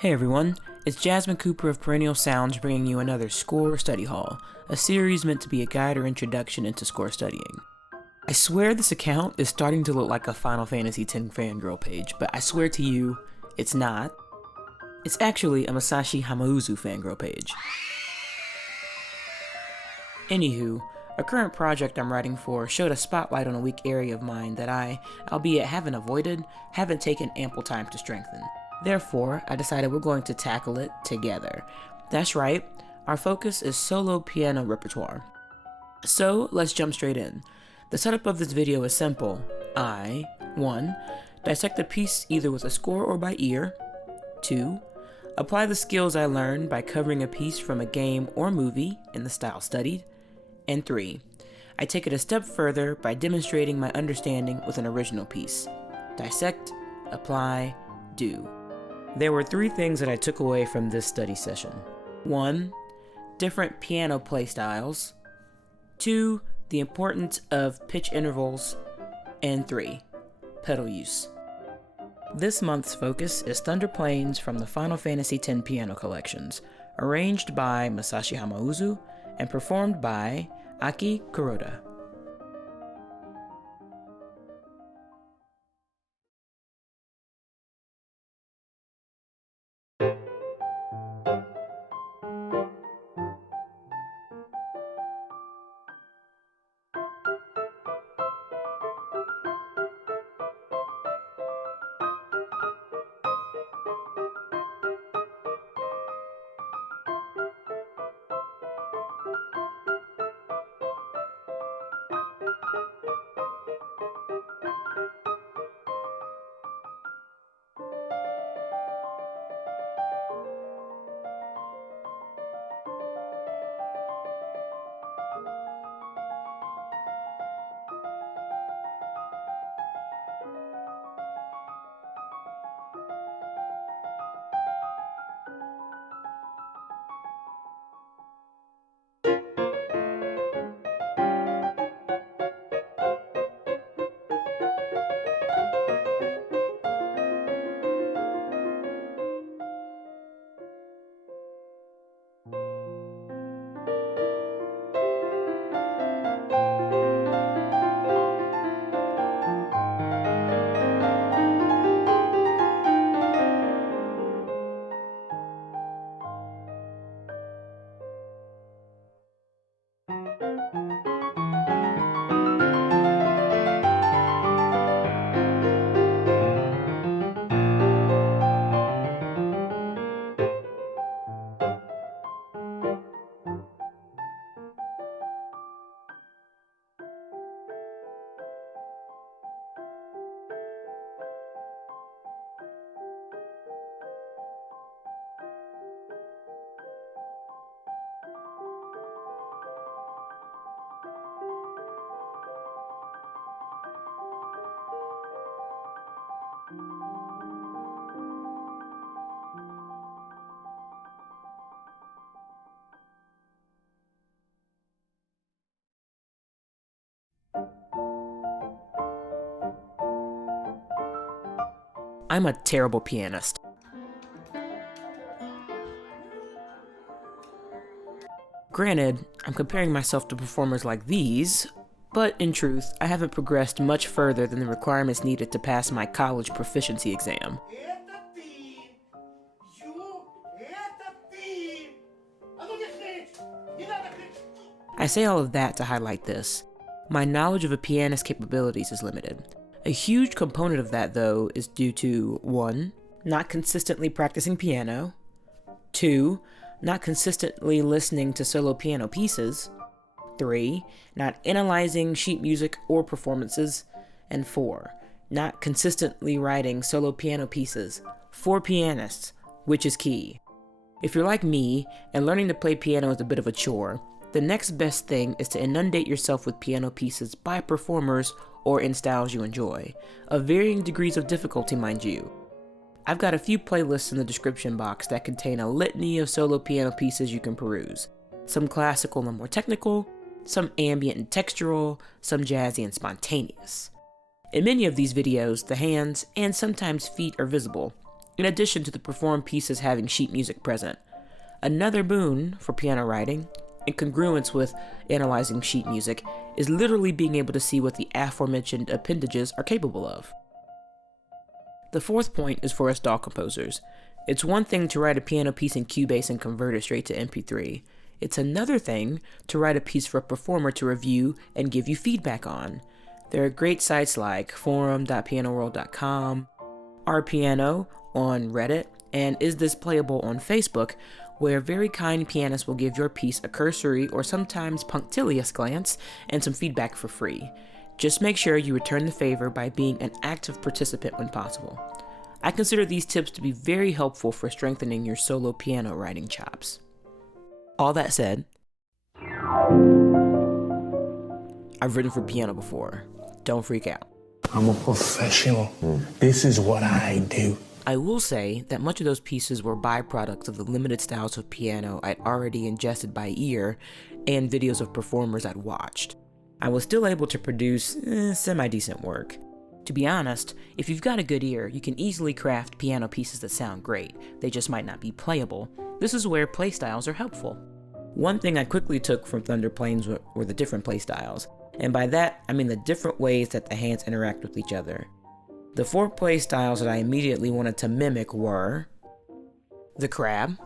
Hey everyone, it's Jasmine Cooper of Perennial Sounds bringing you another Score Study Hall, a series meant to be a guide or introduction into score studying. I swear this account is starting to look like a Final Fantasy X fangirl page, but I swear to you, it's not. It's actually a Masashi Hamauzu fangirl page. Anywho, a current project I'm writing for showed a spotlight on a weak area of mine that I, albeit haven't avoided, haven't taken ample time to strengthen. Therefore, I decided we're going to tackle it together. That's right, our focus is solo piano repertoire. So, let's jump straight in. The setup of this video is simple. 1. Dissect a piece either with a score or by ear. 2. Apply the skills I learned by covering a piece from a game or movie in the style studied. And 3. I take it a step further by demonstrating my understanding with an original piece. Dissect, apply, do. There were 3 things that I took away from this study session. 1. Different piano play styles. 2. The importance of pitch intervals. And 3. Pedal use. This month's focus is Thunder Plains from the Final Fantasy X piano collections, arranged by Masashi Hamauzu and performed by Aki Kuroda. I'm a terrible pianist. Granted, I'm comparing myself to performers like these, but in truth, I haven't progressed much further than the requirements needed to pass my college proficiency exam. I say all of that to highlight this. My knowledge of a pianist's capabilities is limited. A huge component of that, though, is due to 1. Not consistently practicing piano. 2. Not consistently listening to solo piano pieces. 3. Not analyzing sheet music or performances. And 4. Not consistently writing solo piano pieces for pianists, which is key. If you're like me, and learning to play piano is a bit of a chore, the next best thing is to inundate yourself with piano pieces by performers or in styles you enjoy, of varying degrees of difficulty, mind you. I've got a few playlists in the description box that contain a litany of solo piano pieces you can peruse. Some classical and more technical, some ambient and textural, some jazzy and spontaneous. In many of these videos, the hands and sometimes feet are visible, in addition to the performed pieces having sheet music present. Another boon for piano writing, in congruence with analyzing sheet music, is literally being able to see what the aforementioned appendages are capable of. The fourth point is for us DAW composers. It's one thing to write a piano piece in Cubase and convert it straight to MP3. It's another thing to write a piece for a performer to review and give you feedback on. There are great sites like forum.pianoworld.com, rpiano on Reddit, and Is This Playable on Facebook, where very kind pianists will give your piece a cursory or sometimes punctilious glance and some feedback for free. Just make sure you return the favor by being an active participant when possible. I consider these tips to be very helpful for strengthening your solo piano writing chops. All that said, I've written for piano before. Don't freak out. I'm a professional. This is what I do. I will say that much of those pieces were byproducts of the limited styles of piano I'd already ingested by ear and videos of performers I'd watched. I was still able to produce semi-decent work. To be honest, if you've got a good ear, you can easily craft piano pieces that sound great. They just might not be playable. This is where playstyles are helpful. One thing I quickly took from Thunder Plains were the different playstyles, and by that I mean the different ways that the hands interact with each other. The 4 playstyles that I immediately wanted to mimic were the crab,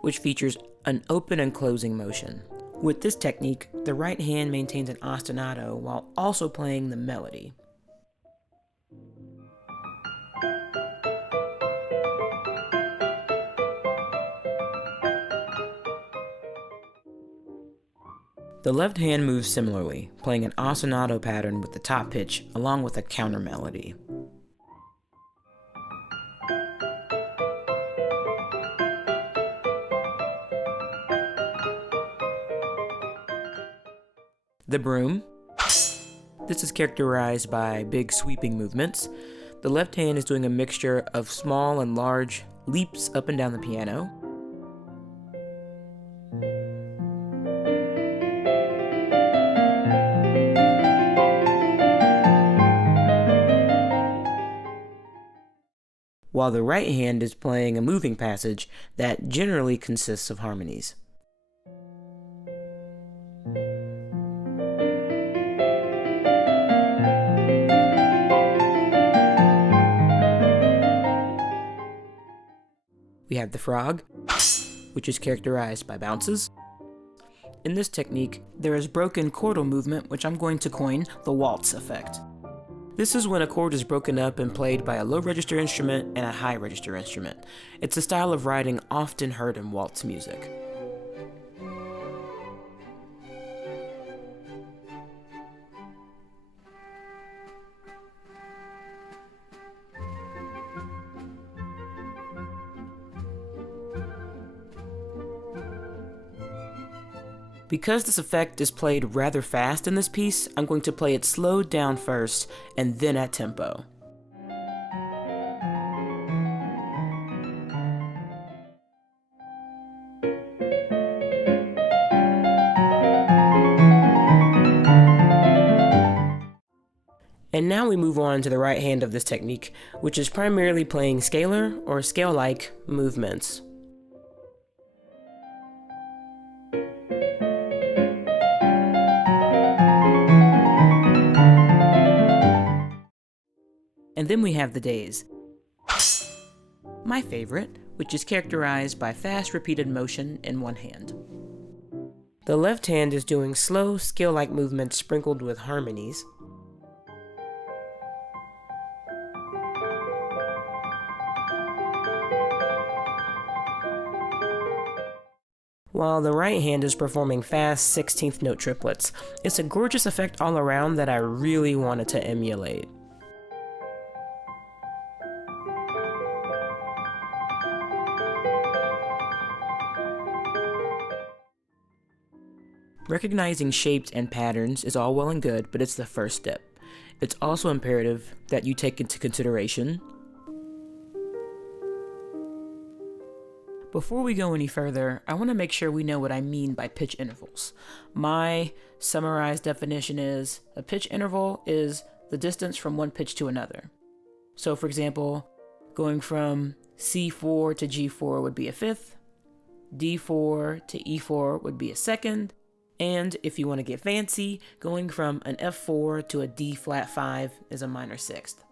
which features an open and closing motion. With this technique, the right hand maintains an ostinato while also playing the melody. The left hand moves similarly, playing an ostinato pattern with the top pitch along with a counter melody. The broom. This is characterized by big sweeping movements. The left hand is doing a mixture of small and large leaps up and down the piano. While the right hand is playing a moving passage that generally consists of harmonies. We have the frog, which is characterized by bounces. In this technique, there is broken chordal movement, which I'm going to coin the waltz effect. This is when a chord is broken up and played by a low register instrument and a high register instrument. It's a style of writing often heard in waltz music. Because this effect is played rather fast in this piece, I'm going to play it slowed down first and then at tempo. And now we move on to the right hand of this technique, which is primarily playing scalar or scale-like movements. And then we have the days. My favorite, which is characterized by fast repeated motion in one hand. The left hand is doing slow, scale-like movements sprinkled with harmonies. While the right hand is performing fast 16th note triplets. It's a gorgeous effect all around that I really wanted to emulate. Recognizing shapes and patterns is all well and good, but it's the first step. It's also imperative that you take into consideration. Before we go any further, I want to make sure we know what I mean by pitch intervals. My summarized definition is, a pitch interval is the distance from one pitch to another. So for example, Going from C4 to G4 would be a fifth, D4 to E4 would be a second, and if you want to get fancy, going from an F4 to a D flat 5 is a minor sixth.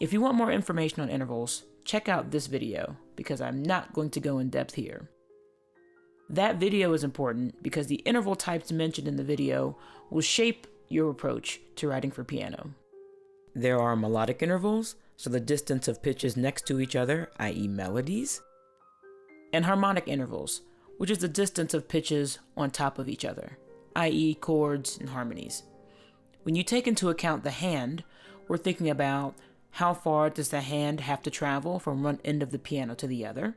If you want more information on intervals, check out this video, because I'm not going to go in depth here. That video is important because the interval types mentioned in the video will shape your approach to writing for piano. There are melodic intervals, so the distance of pitches next to each other, i.e. melodies, and harmonic intervals, which is the distance of pitches on top of each other, i.e. chords and harmonies. When you take into account the hand, we're thinking about how far does the hand have to travel from one end of the piano to the other,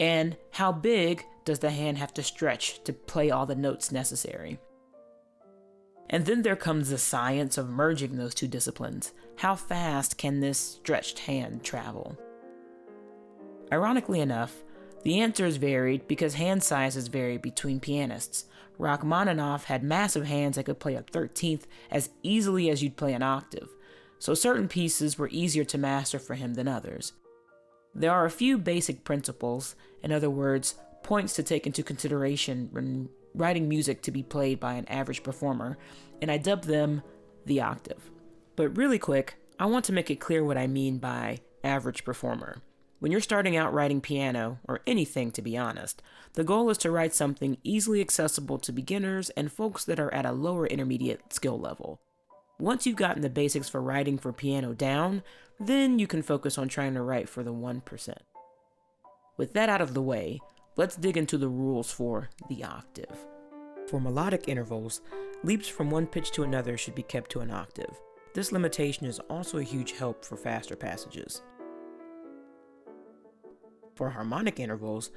and how big does the hand have to stretch to play all the notes necessary. And then there comes the science of merging those two disciplines. How fast can this stretched hand travel? Ironically enough, the answers varied because hand sizes vary between pianists. Rachmaninoff had massive hands that could play a 13th as easily as you'd play an octave, so certain pieces were easier to master for him than others. There are a few basic principles, in other words, points to take into consideration when writing music to be played by an average performer, and I dubbed them the octave. But really quick, I want to make it clear what I mean by average performer. When you're starting out writing piano, or anything to be honest, the goal is to write something easily accessible to beginners and folks that are at a lower intermediate skill level. Once you've gotten the basics for writing for piano down, then you can focus on trying to write for the 1%. With that out of the way, let's dig into the rules for the octave. For melodic intervals, leaps from one pitch to another should be kept to an octave. This limitation is also a huge help for faster passages. For harmonic intervals,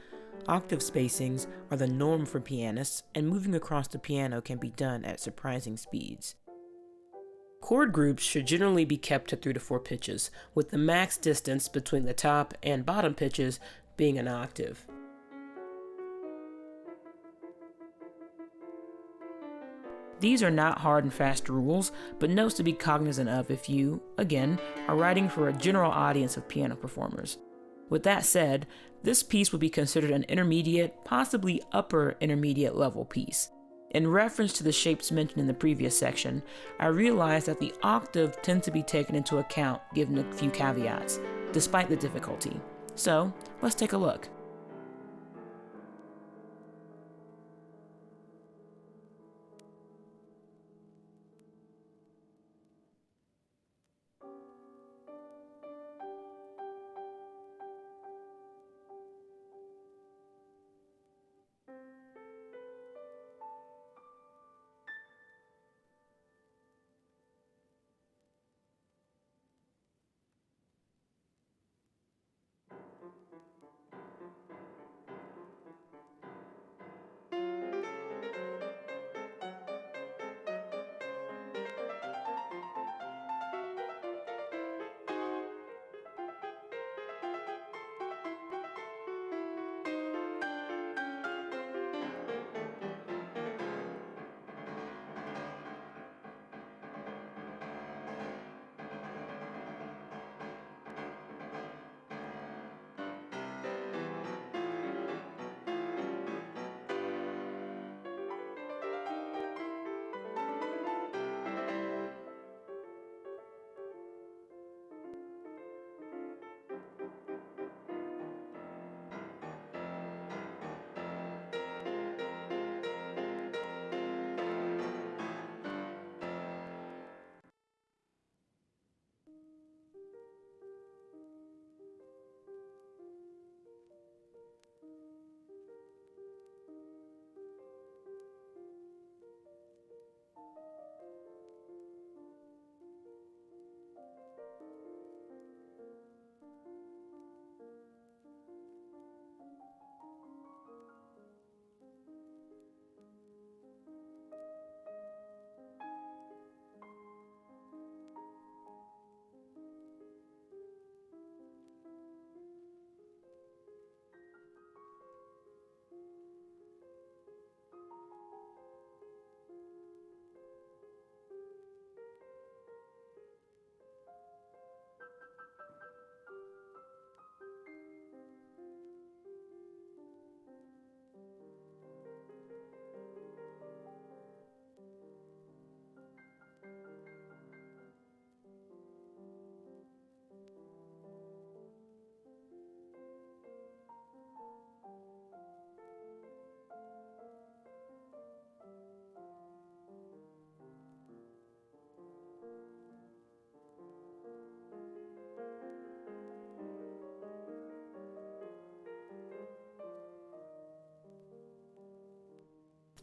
octave spacings are the norm for pianists, and moving across the piano can be done at surprising speeds. Chord groups should generally be kept to 3 to 4 pitches, with the max distance between the top and bottom pitches being an octave. These are not hard and fast rules, but notes to be cognizant of if you, again, are writing for a general audience of piano performers. With that said, this piece would be considered an intermediate, possibly upper intermediate level piece. In reference to the shapes mentioned in the previous section, I realized that the octave tends to be taken into account given a few caveats, despite the difficulty. So, let's take a look.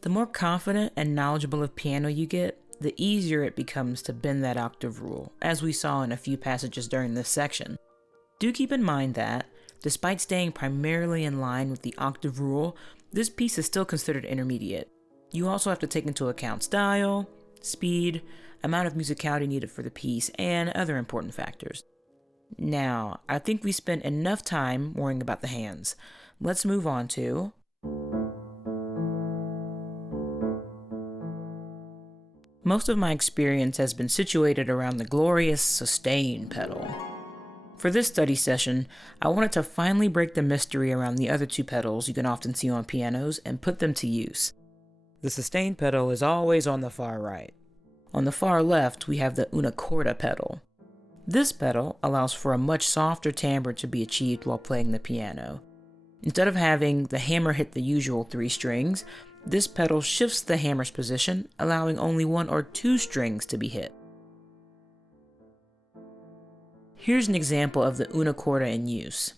The more confident and knowledgeable of piano you get, the easier it becomes to bend that octave rule, as we saw in a few passages during this section. Do keep in mind that, despite staying primarily in line with the octave rule, this piece is still considered intermediate. You also have to take into account style, speed, amount of musicality needed for the piece, and other important factors. Now, I think we spent enough time worrying about the hands. Let's move on to... Most of my experience has been situated around the glorious sustain pedal. For this study session, I wanted to finally break the mystery around the other two pedals you can often see on pianos and put them to use. The sustain pedal is always on the far right. On the far left, we have the Una Corda pedal. This pedal allows for a much softer timbre to be achieved while playing the piano. Instead of having the hammer hit the usual 3 strings, this pedal shifts the hammer's position, allowing only 1 or 2 strings to be hit. Here's an example of the Una Corda in use.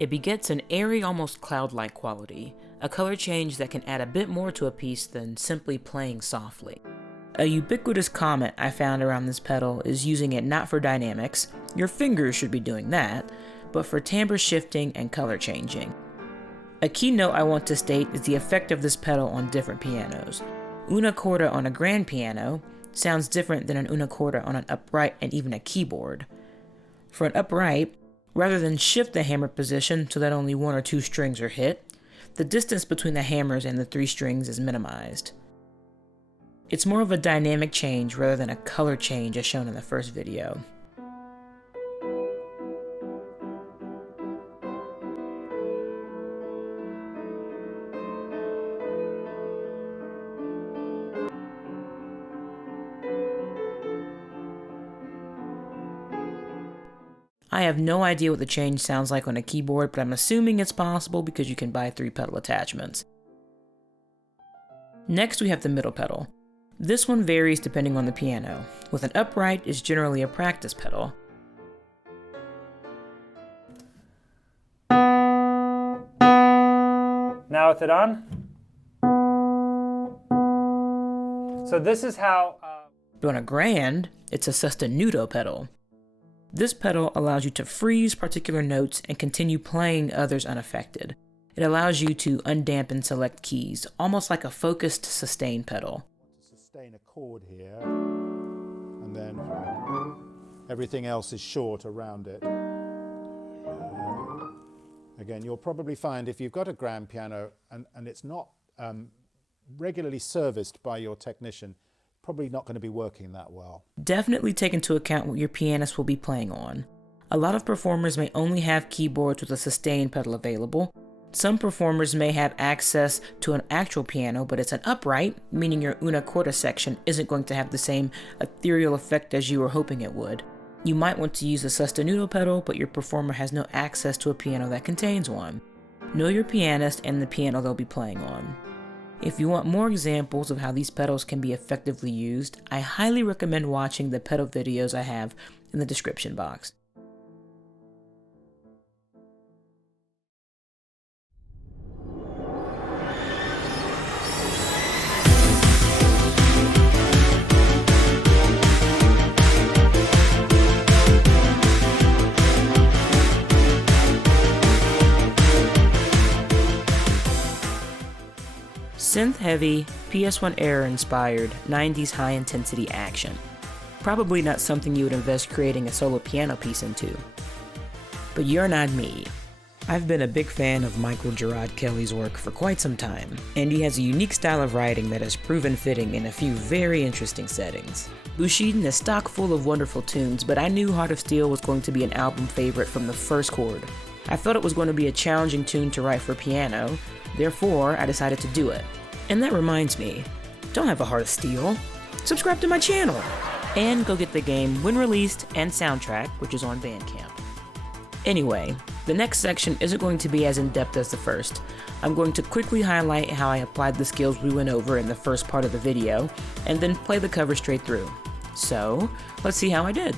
It begets an airy, almost cloud-like quality, a color change that can add a bit more to a piece than simply playing softly. A ubiquitous comment I found around this pedal is using it not for dynamics, your fingers should be doing that, but for timbre shifting and color changing. A key note I want to state is the effect of this pedal on different pianos. Una Corda on a grand piano sounds different than an Una Corda on an upright and even a keyboard. For an upright, rather than shift the hammer position so that only 1 or 2 strings are hit, the distance between the hammers and the 3 strings is minimized. It's more of a dynamic change rather than a color change as shown in the first video. I have no idea what the change sounds like on a keyboard, but I'm assuming it's possible because you can buy 3 pedal attachments. Next we have the middle pedal. This one varies depending on the piano. With an upright, it's generally a practice pedal. Now with it on. So this is how... But on a grand, it's a Sustenuto pedal. This pedal allows you to freeze particular notes and continue playing others unaffected. It allows you to undampen select keys, almost like a focused sustain pedal. Sustain a chord here, and then everything else is short around it. Again, you'll probably find if you've got a grand piano and it's not regularly serviced by your technician, probably not going to be working that well. Definitely take into account what your pianist will be playing on. A lot of performers may only have keyboards with a sustain pedal available. Some performers may have access to an actual piano, but it's an upright, meaning your Una Corda section isn't going to have the same ethereal effect as you were hoping it would. You might want to use a Sustenuto pedal, but your performer has no access to a piano that contains one. Know your pianist and the piano they'll be playing on. If you want more examples of how these pedals can be effectively used, I highly recommend watching the pedal videos I have in the description box. Synth-heavy, PS1 era-inspired, 90s high-intensity action. Probably not something you would invest creating a solo piano piece into. But you're not me. I've been a big fan of Michael Gerard Kelly's work for quite some time, and he has a unique style of writing that has proven fitting in a few very interesting settings. Bushiden is stock full of wonderful tunes, but I knew Heart of Steel was going to be an album favorite from the first chord. I felt it was going to be a challenging tune to write for piano, therefore I decided to do it. And that reminds me, don't have a Heart of Steel? Subscribe to my channel! And go get the game when released and soundtrack, which is on Bandcamp. Anyway, the next section isn't going to be as in-depth as the first. I'm going to quickly highlight how I applied the skills we went over in the first part of the video, and then play the cover straight through. So, let's see how I did.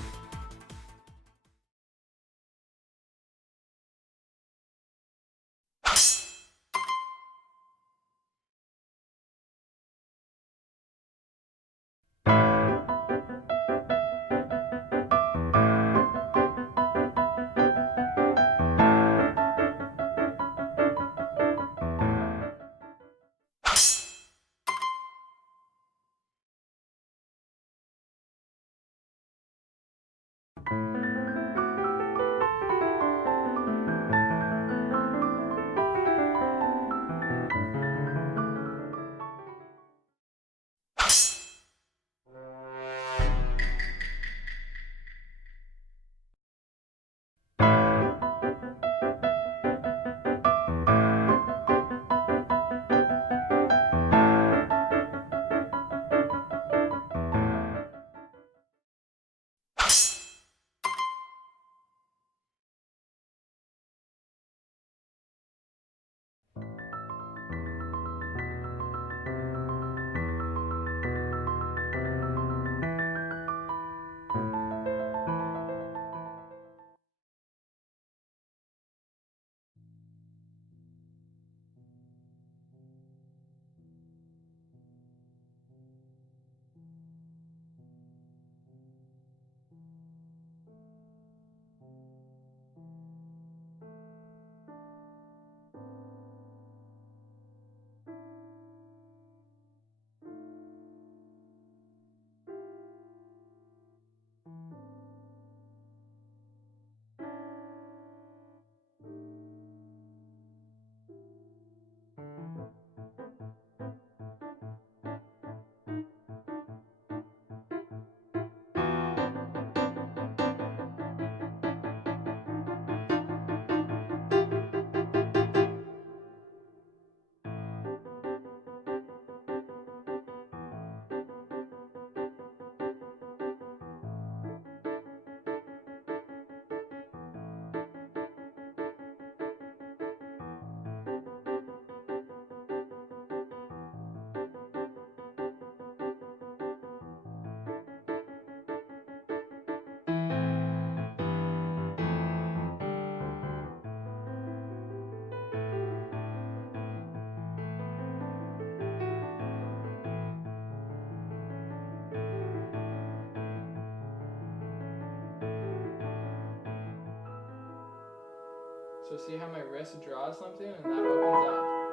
So see how my wrist draws something and that opens up.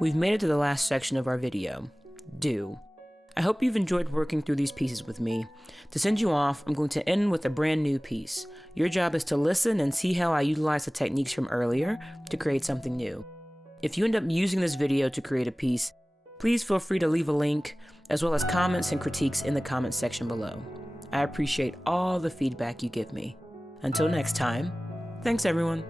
We've made it to the last section of our video, Do. I hope you've enjoyed working through these pieces with me. To send you off, I'm going to end with a brand new piece. Your job is to listen and see how I utilize the techniques from earlier to create something new. If you end up using this video to create a piece, please feel free to leave a link, as well as comments and critiques in the comments section below. I appreciate all the feedback you give me. Until next time, thanks everyone.